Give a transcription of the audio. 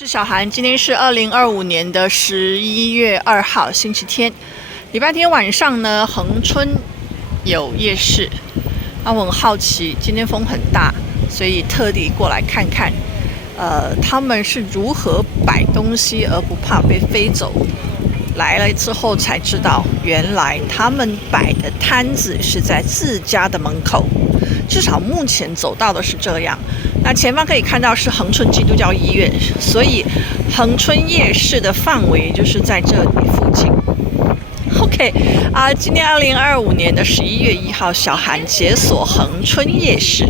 是小韩，今天是2025年的11月2号，星期天，礼拜天晚上呢，恒春有夜市。我很好奇，今天风很大，所以特地过来看看，他们是如何摆东西而不怕被飞走。来了之后才知道，原来他们摆的摊子是在自家的门口，至少目前走到的是这样。那前方可以看到是恒春基督教医院，所以恒春夜市的范围就是在这里附近。OK 今天2025年的11月1号，小韩解锁恒春夜市。